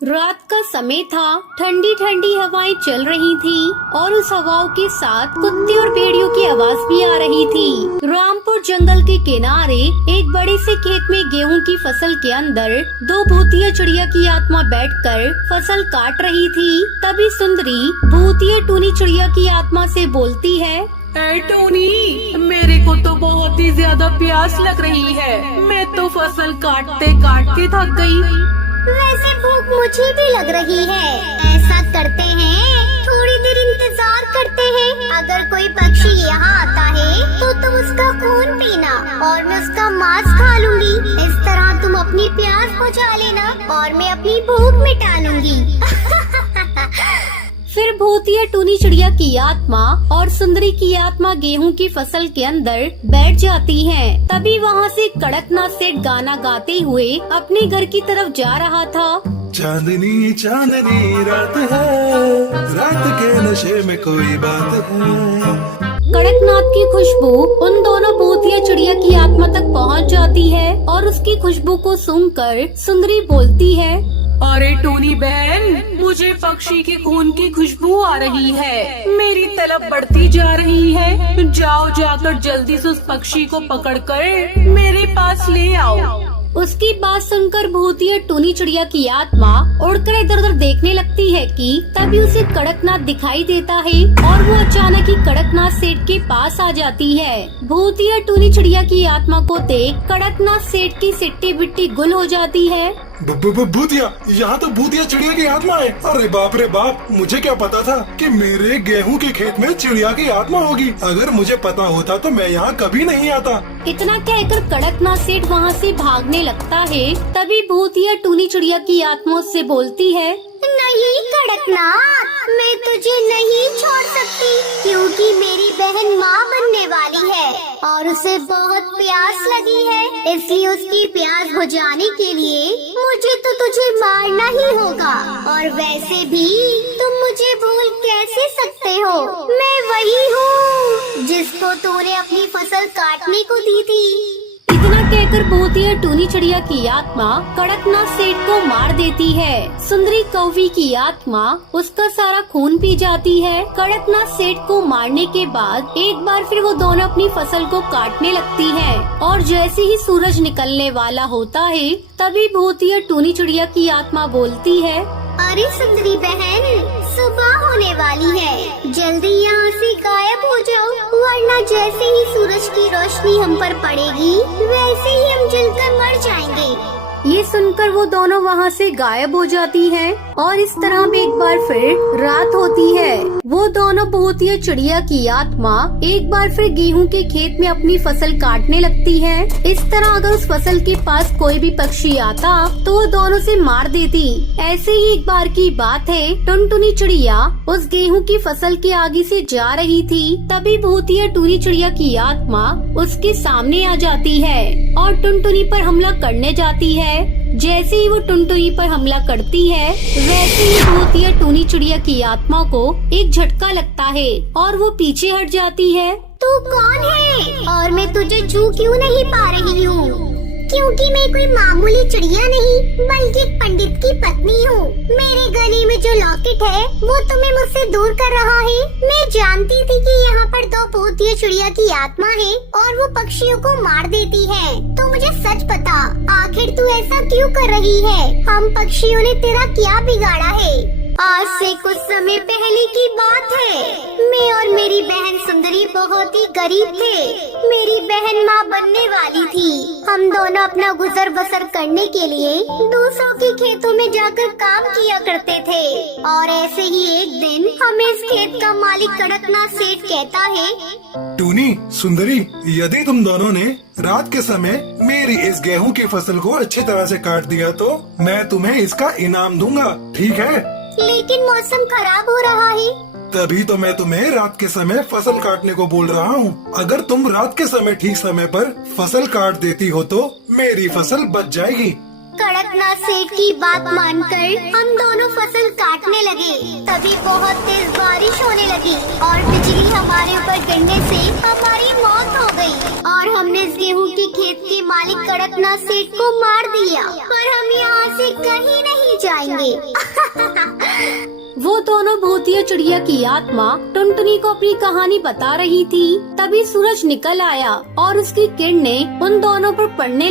रात का समय था। ठंडी ठंडी हवाएं चल रही थी और उस हवाओं के साथ कुत्ते और भेड़ियों की आवाज भी आ रही थी। रामपुर जंगल के किनारे एक बड़े से खेत में गेहूं की फसल के अंदर दो भूतिया चिड़िया की आत्मा बैठकर फसल काट रही थी। तभी सुंदरी भूतिया टूनी चिड़िया की आत्मा से बोलती है, ए टोनी, मेरे को तो बहुत ही ज्यादा प्यास लग रही है। मैं तो फसल काटते काटते थक गई। वैसे भूख मुझे भी लग रही है। ऐसा करते हैं, थोड़ी देर इंतजार करते हैं। अगर कोई पक्षी यहाँ आता है तो तुम उसका खून पीना और मैं उसका मांस खा लूंगी। इस तरह तुम अपनी प्यास बुझा लेना और मैं अपनी भूख मिटा लूंगी। फिर भूतिया टूनी चिड़िया की आत्मा और सुंदरी की आत्मा गेहूं की फसल के अंदर बैठ जाती हैं। तभी वहाँ से कड़कनाथ सेठ गाना गाते हुए अपने घर की तरफ जा रहा था। चांदनी चांदनी रात है, रात के नशे में कोई बात है। कड़कनाथ की खुशबू उन दोनों भूतिया चिड़िया की आत्मा तक पहुँच जाती है और उसकी खुशबू को सूंघकर सुंदरी बोलती है, अरे टोनी बहन, मुझे पक्षी के खून की खुशबू आ रही है। मेरी तलब बढ़ती जा रही है। जाओ, जाकर जल्दी से उस पक्षी को पकड़कर मेरे पास ले आओ। उसकी बात सुनकर भूतिया टूनी चिड़िया की आत्मा उड़कर इधर उधर देखने लगती है कि तभी उसे कड़कनाथ दिखाई देता है और वो अचानक ही कड़कनाथ सेठ के पास आ जाती है। भूतिया टूनी चिड़िया की आत्मा को देख कड़कनाथ सेठ की सिट्टी बिट्टी गुल हो जाती है। भूतिया, यहाँ तो भूतिया चिड़िया की आत्मा है। अरे बाप रे बाप, मुझे क्या पता था कि मेरे गेहूं के खेत में चिड़िया की आत्मा होगी। अगर मुझे पता होता तो मैं यहाँ कभी नहीं आता। इतना कहकर कड़कनाथ सेठ वहाँ से भागने लगता है। तभी भूतिया टूनी चिड़िया की आत्मा उससे बोलती है, नहीं कड़कनाथ, मैं तुझे नहीं छोड़ सकती, क्योंकि मेरी बहन माँ बनने वाली है और उसे बहुत प्यास लगी है। इसलिए उसकी प्यास बुझाने के लिए मुझे तो तुझे मारना ही होगा। और वैसे भी तुम मुझे भूल कैसे सकते हो? मैं वही हूँ जिसको तूने अपनी फसल काटने को दी थी। इतना कहकर भूतिया टूनी चिड़िया की आत्मा कड़कनाथ सेठ को मार देती है। सुंदरी कौवी की आत्मा उसका सारा खून पी जाती है। कड़कनाथ सेठ को मारने के बाद एक बार फिर वो दोनों अपनी फसल को काटने लगती है और जैसे ही सूरज निकलने वाला होता है तभी भूतिया टूनी चिड़िया की आत्मा बोलती है, अरे सुंदरी बहन, सुबह होने वाली है, जल्दी यहाँ से गायब हो जाओ, वरना जैसे ही सूरज की रोशनी हम पर पड़ेगी वैसे ही हम जलकर मर जाएंगे। ये सुनकर वो दोनों वहाँ से गायब हो जाती हैं और इस तरह भी एक बार फिर रात होती है। वो दोनों भूतिया चिड़िया की आत्मा एक बार फिर गेहूं के खेत में अपनी फसल काटने लगती है। इस तरह अगर उस फसल के पास कोई भी पक्षी आता तो वो दोनों से मार देती। ऐसे ही एक बार की बात है, टुनटुनी चिड़िया उस गेहूं की फसल के आगे से जा रही थी। तभी भूतिया टूनी चिड़िया की आत्मा उसके सामने आ जाती है और टुनटुनी पर हमला करने जाती है। जैसे ही वो टुनटुनी पर हमला करती है वैसे ही भूतिया टूनी चिड़िया की आत्मा को एक झटका लगता है और वो पीछे हट जाती है। तू कौन है और मैं तुझे छू क्यों नहीं पा रही हूँ? क्योंकि मैं कोई मामूली चिड़िया नहीं बल्कि एक पंडित की पत्नी हूँ। मेरे गले में जो लॉकेट है वो तुम्हें मुझसे दूर कर रहा है। मैं जानती थी कि यहाँ पर दो भूतिया चिड़िया की आत्मा है और वो पक्षियों को मार देती है। तो मुझे सच बता, आखिर तू ऐसा क्यों कर रही है? हम पक्षियों ने तेरा क्या बिगाड़ा है? आज से कुछ समय पहले की बात है, मैं और मेरी बहन सुंदरी बहुत ही गरीब थे। मेरी बहन माँ बनने वाली थी। हम दोनों अपना गुजर बसर करने के लिए दूसरों के खेतों में जाकर काम किया करते थे। और ऐसे ही एक दिन हमें इस खेत का मालिक कड़कनाथ सेठ कहता है, टूनी, सुंदरी, यदि तुम दोनों ने रात के समय मेरी इस गेहूं की फसल को अच्छी तरह से काट दिया तो मैं तुम्हें इसका इनाम दूंगा, ठीक है? लेकिन मौसम खराब हो रहा है। तभी तो मैं तुम्हें रात के समय फसल काटने को बोल रहा हूँ। अगर तुम रात के समय ठीक समय पर फसल काट देती हो तो मेरी फसल बच जाएगी। कड़कनाथ सेठ की बात मानकर हम दोनों फसल काटने लगे। तभी बहुत तेज बारिश होने लगी और बिजली हमारे ऊपर गिरने से हमारी मौत हो गई और हमने इस गेहूं के खेत के मालिक कड़कनाथ सेठ को मार दिया। पर हम यहाँ से कहीं नहीं जाएंगे। वो दोनों भूतिया चिड़िया की आत्मा टुनटुनी को अपनी कहानी बता रही थी। तभी सूरज निकल आया और उसकी किरणें उन दोनों पर पड़ने लगी।